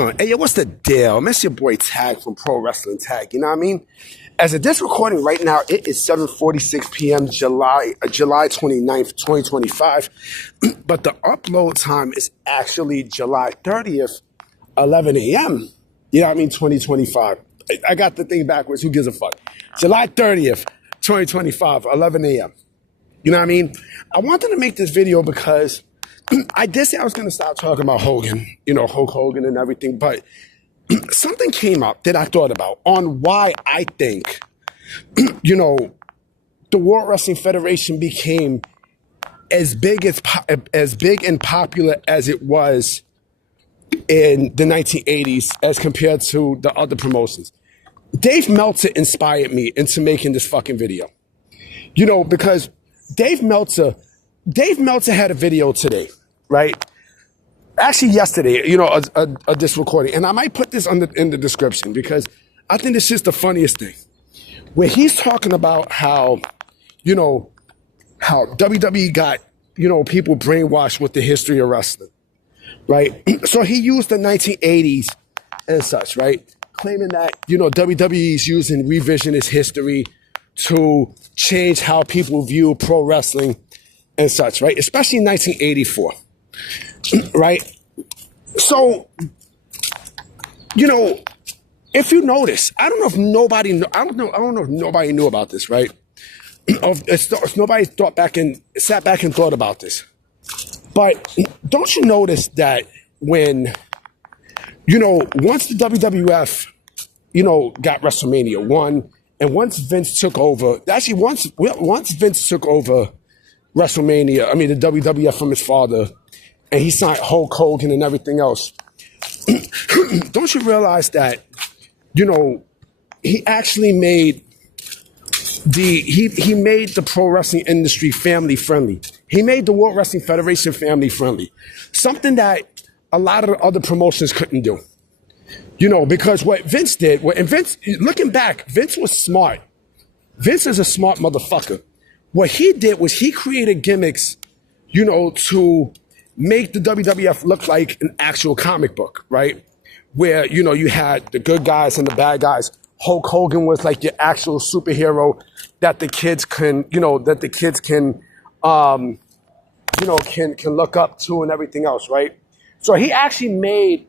Hey, yo, what's the deal? It's your boy Tag from Pro Wrestling Tag. You know what I mean? As of this recording right now, it is 7:46 p.m. July 29th, 2025. But the upload time is actually July 30th, 11 a.m. You know what I mean? 2025. I got the thing backwards. Who gives a fuck? July 30th, 2025, 11 a.m. You know what I mean? I wanted to make this video because I did say I was going to stop talking about Hogan, Hulk Hogan and everything, but something came up that I thought about on why I think, the World Wrestling Federation became as big and popular as it was in the 1980s as compared to the other promotions. Dave Meltzer inspired me into making this fucking video, because Dave Meltzer had a video today. Right? Actually, yesterday, this recording. And I might put this in the description because I think it's just the funniest thing. Where he's talking about how WWE got, people brainwashed with the history of wrestling. Right? So he used the 1980s and such, right? Claiming that, WWE is using revisionist history to change how people view pro wrestling and such, right? Especially in 1984. Right? So, if you notice, I don't know if nobody knew about this, right? If nobody sat back and thought about this. But don't you notice that when, once the WWF, got WrestleMania 1, and once Vince took over, once Vince took over WrestleMania, the WWF from his father, and he signed Hulk Hogan and everything else. Don't you realize that, he actually made he made the pro wrestling industry family friendly. He made the World Wrestling Federation family friendly. Something that a lot of the other promotions couldn't do. Because what Vince did, looking back, Vince was smart. Vince is a smart motherfucker. What he did was he created gimmicks, to make the WWF look like an actual comic book, right? Where, you had the good guys and the bad guys. Hulk Hogan was like your actual superhero that the kids can can look up to and everything else, right? So he actually made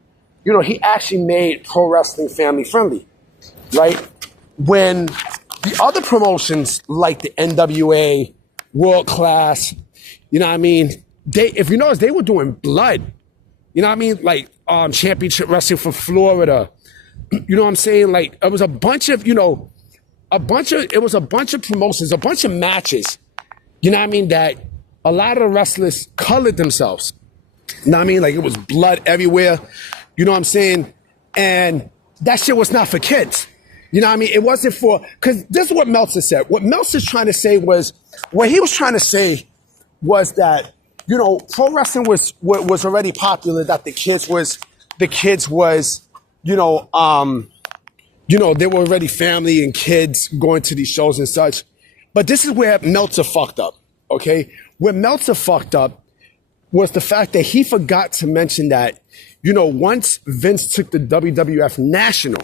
pro wrestling family friendly, right? When the other promotions like the NWA, World Class, if you notice, they were doing blood. Like championship wrestling from Florida. You know what I'm saying? Like it was a bunch of promotions, a bunch of matches. That a lot of the wrestlers colored themselves. Like it was blood everywhere. You know what I'm saying? And that shit was not for kids. It wasn't for, because this is what Meltzer said. What Meltzer's trying to say was, what he was trying to say was that, pro wrestling was already popular, that the kids they were already family and kids going to these shows and such. But this is where Meltzer fucked up, okay? Where Meltzer fucked up was the fact that he forgot to mention that, once Vince took the WWF national,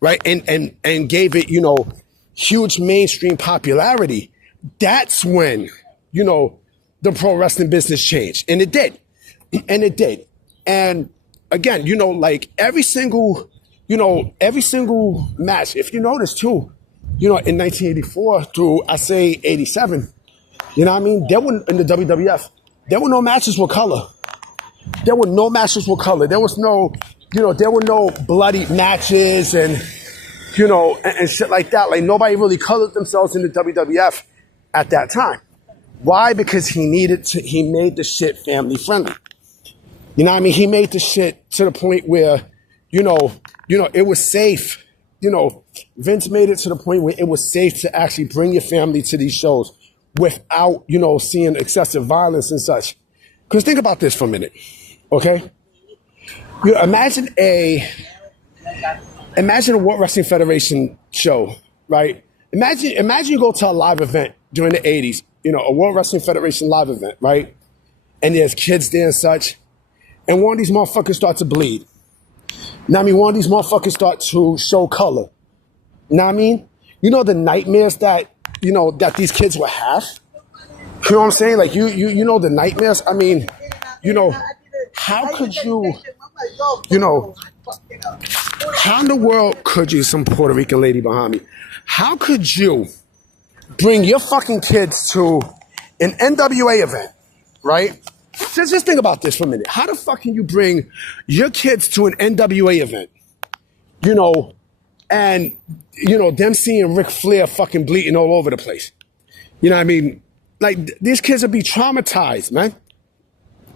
right, and gave it, huge mainstream popularity, that's when, the pro wrestling business changed. And it did. And again, like every single match, if you notice too, in 1984 through, I say 87, there were, in the WWF, there were no matches with color. There were no matches with color. There was no, there were no bloody matches and shit like that. Like nobody really colored themselves in the WWF at that time. Why? Because he made the shit family friendly. He made the shit to the point where, it was safe. Vince made it to the point where it was safe to actually bring your family to these shows without, seeing excessive violence and such. Because think about this for a minute, okay? Imagine a World Wrestling Federation show, right? Imagine you go to a live event during the 80s, a World Wrestling Federation live event, right? And there's kids there and such. And one of these motherfuckers starts to bleed. Now I mean, one of these motherfuckers start to show color. Now I mean, you know the nightmares that that these kids will have. You know what I'm saying? Like you know the nightmares. I mean, how could how in the world could you? Some Puerto Rican lady behind me. How could you bring your fucking kids to an NWA event, right? Just think about this for a minute. How the fuck can you bring your kids to an NWA event, and, them seeing Ric Flair fucking bleeding all over the place? You know what I mean? Like, these kids will be traumatized, man,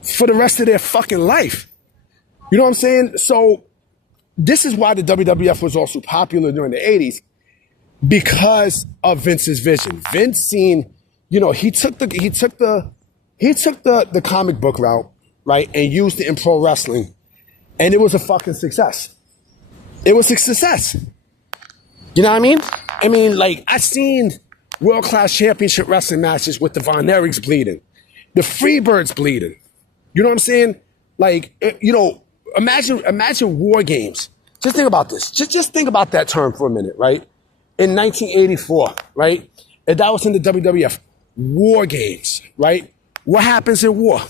for the rest of their fucking life. You know what I'm saying? So this is why the WWF was also popular during the 80s, because of Vince's vision. Vince seen, he took the comic book route, right, and used it in pro wrestling, and it was a fucking success. It was a success. You know what I mean? I mean, like, I seen world-class championship wrestling matches with the Von Erichs bleeding, the Freebirds bleeding. You know what I'm saying? Like, imagine war games. Just think about this. Just think about that term for a minute, right? In 1984, right? And that was in the WWF. War games, right? What happens in war,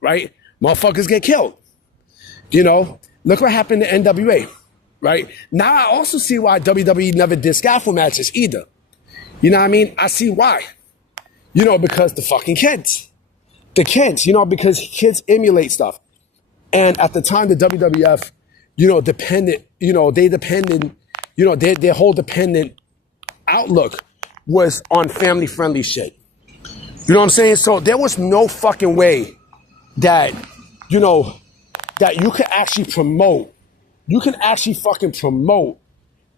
right? Motherfuckers get killed. Look what happened to NWA, right? Now I also see why WWE never did scaffold matches either. You know what I mean? I see why. Because the fucking kids. The kids, because kids emulate stuff. And at the time, the WWF, depended, they depended, their whole dependent outlook was on family-friendly shit. You know what I'm saying? So there was no fucking way that, that you could actually fucking promote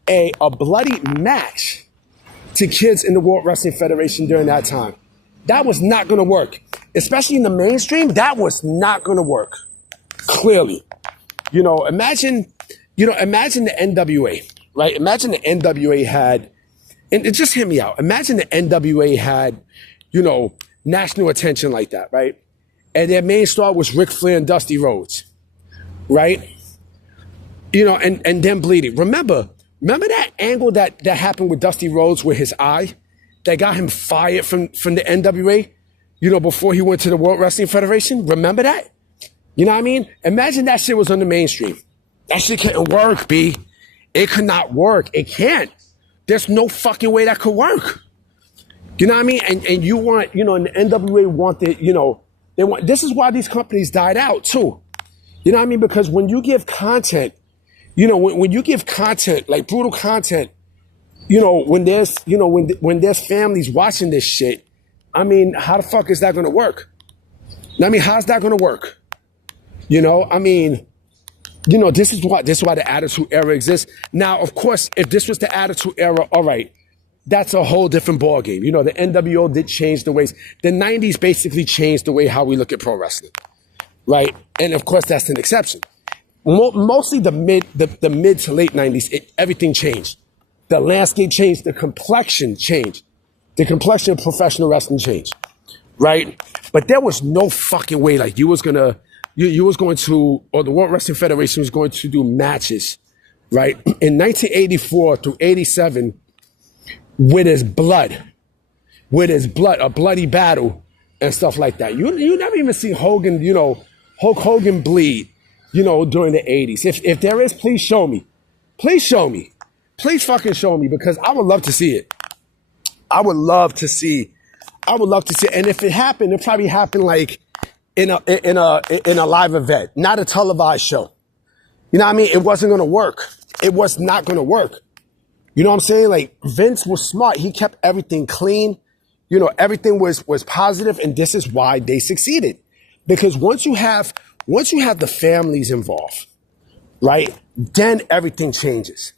a bloody match to kids in the World Wrestling Federation during that time. That was not going to work. Especially in the mainstream, that was not going to work. Clearly. Imagine the NWA, right? Imagine the NWA had, and just hear me out. Imagine the NWA had, national attention like that, right? And their main star was Ric Flair and Dusty Rhodes, right? And them bleeding. Remember that angle that happened with Dusty Rhodes with his eye that got him fired from the NWA, before he went to the World Wrestling Federation? Remember that? You know what I mean? Imagine that shit was on the mainstream. That shit couldn't work, B. It could not work. It can't. There's no fucking way that could work. You know what I mean? And you want, and the NWA wanted, they want, this is why these companies died out too. You know what I mean? Because when you give content, when you give content, like brutal content, when there's families watching this shit, I mean, how the fuck is that going to work? I mean, how's that going to work? I mean, this is why the Attitude Era exists. Now, of course, if this was the Attitude Era, all right, that's a whole different ballgame. The NWO did change the ways. The 90s basically changed the way how we look at pro wrestling, right? And of course, that's an exception. Mostly the mid to late 90s, everything changed. The landscape changed. The complexion changed. The complexion of professional wrestling changed, right? But there was no fucking way like you was going to, or the World Wrestling Federation was going to do matches, right? In 1984 through 87, with his blood, a bloody battle and stuff like that. You never even see Hogan, Hulk Hogan bleed, during the 80s. If there is, please show me. Please show me. Please fucking show me, because I would love to see it. I would love to see. And if it happened, it probably happened like in a live event, not a televised show. You know what I mean? It wasn't going to work. It was not going to work. You know what I'm saying? Like, Vince was smart. He kept everything clean. Everything was positive, and this is why they succeeded. Because once you have the families involved, right, then everything changes.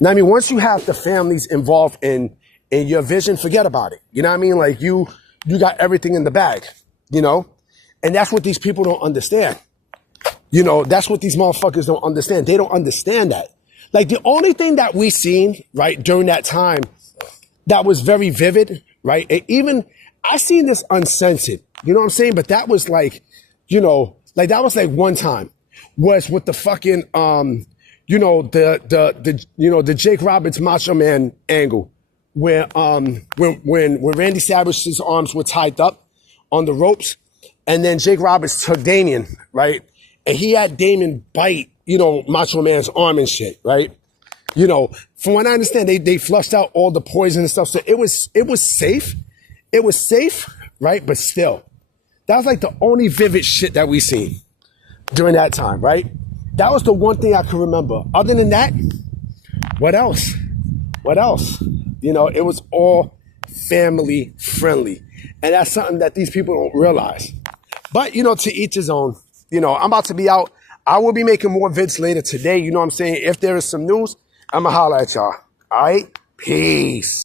Now, I mean, once you have the families involved in your vision, forget about it. You know what I mean? Like, you got everything in the bag, And that's what these people don't understand. That's what these motherfuckers don't understand. They don't understand that. Like, the only thing that we seen, right, during that time that was very vivid, right? And even, I seen this uncensored, you know what I'm saying? But that was like, that was like one time, was with the fucking, the Jake Roberts Macho Man angle where when Randy Savage's arms were tied up on the ropes, and then Jake Roberts took Damien, right? And he had Damien bite, Macho Man's arm and shit, right? From what I understand, they flushed out all the poison and stuff. So it was safe. It was safe, right? But still, that was like the only vivid shit that we seen during that time, right? That was the one thing I could remember. Other than that, what else? What else? It was all family friendly. And that's something that these people don't realize. But, to each his own. I'm about to be out. I will be making more vids later today. You know what I'm saying? If there is some news, I'm going to holler at y'all. All right? Peace.